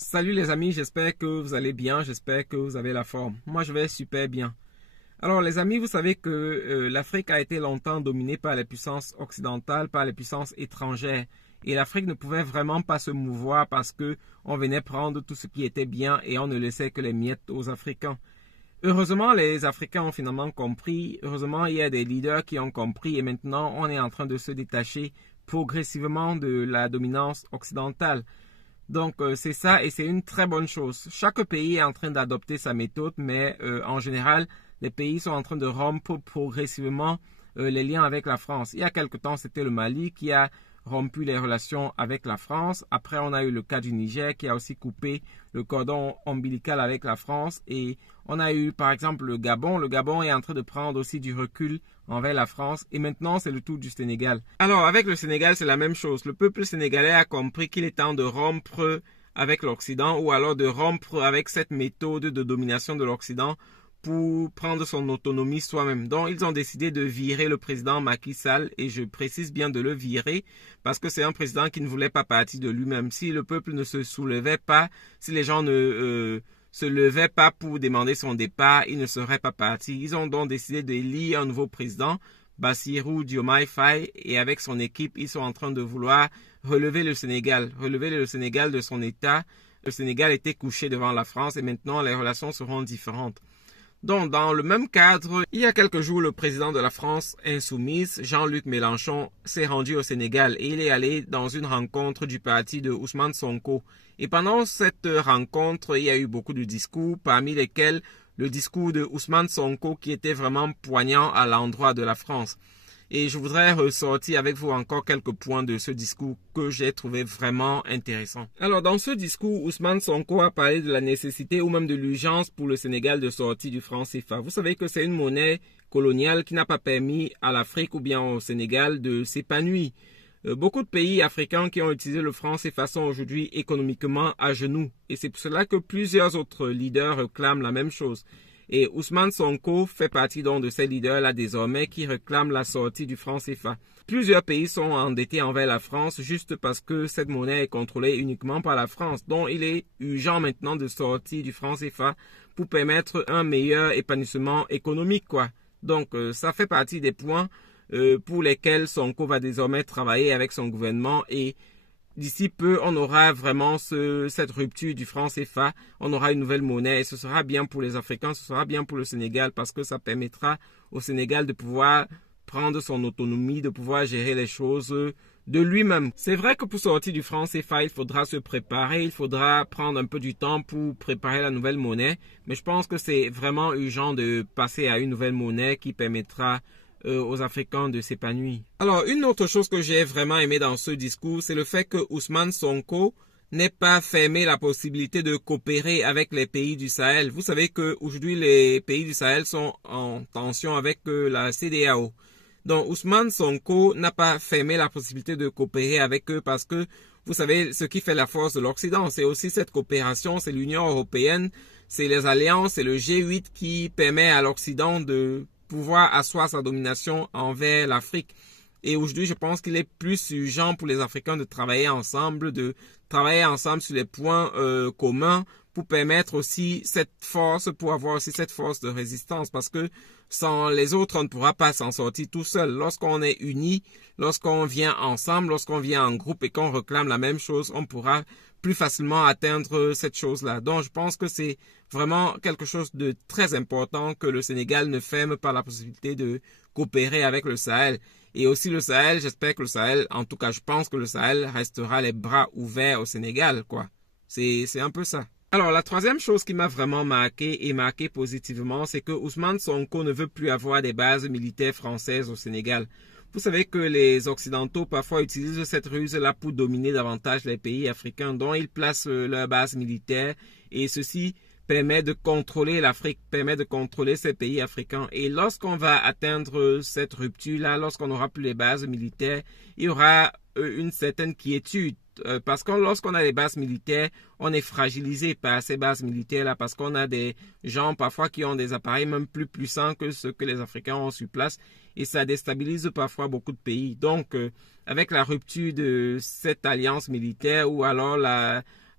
Salut les amis, j'espère que vous allez bien, j'espère que vous avez la forme. Moi je vais super bien. Alors les amis, vous savez que l'Afrique a été longtemps dominée par les puissances occidentales, par les puissances étrangères. Et l'Afrique ne pouvait vraiment pas se mouvoir parce que on venait prendre tout ce qui était bien et on ne laissait que les miettes aux Africains. Heureusement, les Africains ont finalement compris. Heureusement, il y a des leaders qui ont compris et maintenant on est en train de se détacher progressivement de la dominance occidentale. Donc, c'est ça et c'est une très bonne chose. Chaque pays est en train d'adopter sa méthode, mais en général, les pays sont en train de rompre progressivement les liens avec la France. Il y a quelque temps, c'était le Mali qui a rompu les relations avec la France. Après, on a eu le cas du Niger qui a aussi coupé le cordon ombilical avec la France. Et on a eu, par exemple, le Gabon. Le Gabon est en train de prendre aussi du recul envers la France. Et maintenant, c'est le tour du Sénégal. Alors, avec le Sénégal, c'est la même chose. Le peuple sénégalais a compris qu'il est temps de rompre avec l'Occident ou alors de rompre avec cette méthode de domination de l'Occident pour prendre son autonomie soi-même. Donc, ils ont décidé de virer le président Macky Sall, et je précise bien de le virer, parce que c'est un président qui ne voulait pas partir de lui-même. Si le peuple ne se soulevait pas, si les gens ne se levaient pas pour demander son départ, il ne serait pas parti. Ils ont donc décidé d'élire un nouveau président, Bassirou Diomaye Faye, et avec son équipe, ils sont en train de vouloir relever le Sénégal de son état. Le Sénégal était couché devant la France et maintenant les relations seront différentes. Donc, dans le même cadre, il y a quelques jours, le président de la France insoumise, Jean-Luc Mélenchon, s'est rendu au Sénégal et il est allé dans une rencontre du parti de Ousmane Sonko. Et pendant cette rencontre, il y a eu beaucoup de discours, parmi lesquels le discours de Ousmane Sonko qui était vraiment poignant à l'endroit de la France. Et je voudrais ressortir avec vous encore quelques points de ce discours que j'ai trouvé vraiment intéressant. Alors, dans ce discours, Ousmane Sonko a parlé de la nécessité ou même de l'urgence pour le Sénégal de sortir du franc CFA. Vous savez que c'est une monnaie coloniale qui n'a pas permis à l'Afrique ou bien au Sénégal de s'épanouir. Beaucoup de pays africains qui ont utilisé le franc CFA sont aujourd'hui économiquement à genoux. Et c'est pour cela que plusieurs autres leaders réclament la même chose. Et Ousmane Sonko fait partie donc de ces leaders-là désormais qui réclament la sortie du franc CFA. Plusieurs pays sont endettés envers la France juste parce que cette monnaie est contrôlée uniquement par la France. Donc il est urgent maintenant de sortir du franc CFA pour permettre un meilleur épanouissement économique, quoi. Donc ça fait partie des points pour lesquels Sonko va désormais travailler avec son gouvernement et d'ici peu, on aura vraiment cette rupture du franc CFA, on aura une nouvelle monnaie et ce sera bien pour les Africains, ce sera bien pour le Sénégal parce que ça permettra au Sénégal de pouvoir prendre son autonomie, de pouvoir gérer les choses de lui-même. C'est vrai que pour sortir du franc CFA, il faudra se préparer, il faudra prendre un peu du temps pour préparer la nouvelle monnaie, mais je pense que c'est vraiment urgent de passer à une nouvelle monnaie qui permettra aux Africains de s'épanouir. Alors, une autre chose que j'ai vraiment aimé dans ce discours, c'est le fait que Ousmane Sonko n'ait pas fermé la possibilité de coopérer avec les pays du Sahel. Vous savez qu'aujourd'hui, les pays du Sahel sont en tension avec la CEDEAO. Donc, Ousmane Sonko n'a pas fermé la possibilité de coopérer avec eux parce que, vous savez, ce qui fait la force de l'Occident, c'est aussi cette coopération, c'est l'Union européenne, c'est les alliances, c'est le G8 qui permet à l'Occident de pouvoir asseoir sa domination envers l'Afrique. Et aujourd'hui, je pense qu'il est plus urgent pour les Africains de travailler ensemble sur les points communs pour permettre aussi cette force, pour avoir aussi cette force de résistance. Parce que sans les autres, on ne pourra pas s'en sortir tout seul. Lorsqu'on est unis, lorsqu'on vient ensemble, lorsqu'on vient en groupe et qu'on réclame la même chose, on pourra plus facilement atteindre cette chose-là. Donc, je pense que c'est vraiment quelque chose de très important que le Sénégal ne ferme pas la possibilité de coopérer avec le Sahel. Et aussi le Sahel, j'espère que le Sahel, en tout cas, je pense que le Sahel restera les bras ouverts au Sénégal, quoi. C'est un peu ça. Alors, la troisième chose qui m'a vraiment marqué positivement, c'est que Ousmane Sonko ne veut plus avoir des bases militaires françaises au Sénégal. Vous savez que les Occidentaux parfois utilisent cette ruse-là pour dominer davantage les pays africains dont ils placent leurs bases militaires et ceci permet de contrôler l'Afrique, permet de contrôler ces pays africains. Et lorsqu'on va atteindre cette rupture-là, lorsqu'on n'aura plus les bases militaires, il y aura une certaine quiétude. Parce que lorsqu'on a des bases militaires, on est fragilisé par ces bases militaires-là parce qu'on a des gens parfois qui ont des appareils même plus puissants que ceux que les Africains ont sur place et ça déstabilise parfois beaucoup de pays. Donc, avec la rupture de cette alliance militaire ou alors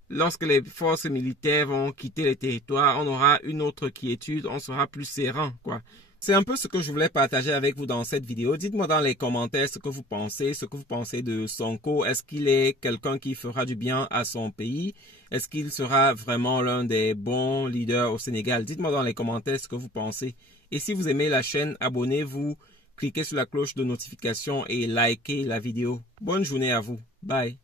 lorsque les forces militaires vont quitter les territoires, on aura une autre quiétude, on sera plus serein, quoi. C'est un peu ce que je voulais partager avec vous dans cette vidéo. Dites-moi dans les commentaires ce que vous pensez de Sonko. Est-ce qu'il est quelqu'un qui fera du bien à son pays? Est-ce qu'il sera vraiment l'un des bons leaders au Sénégal? Dites-moi dans les commentaires ce que vous pensez. Et si vous aimez la chaîne, abonnez-vous, cliquez sur la cloche de notification et likez la vidéo. Bonne journée à vous. Bye.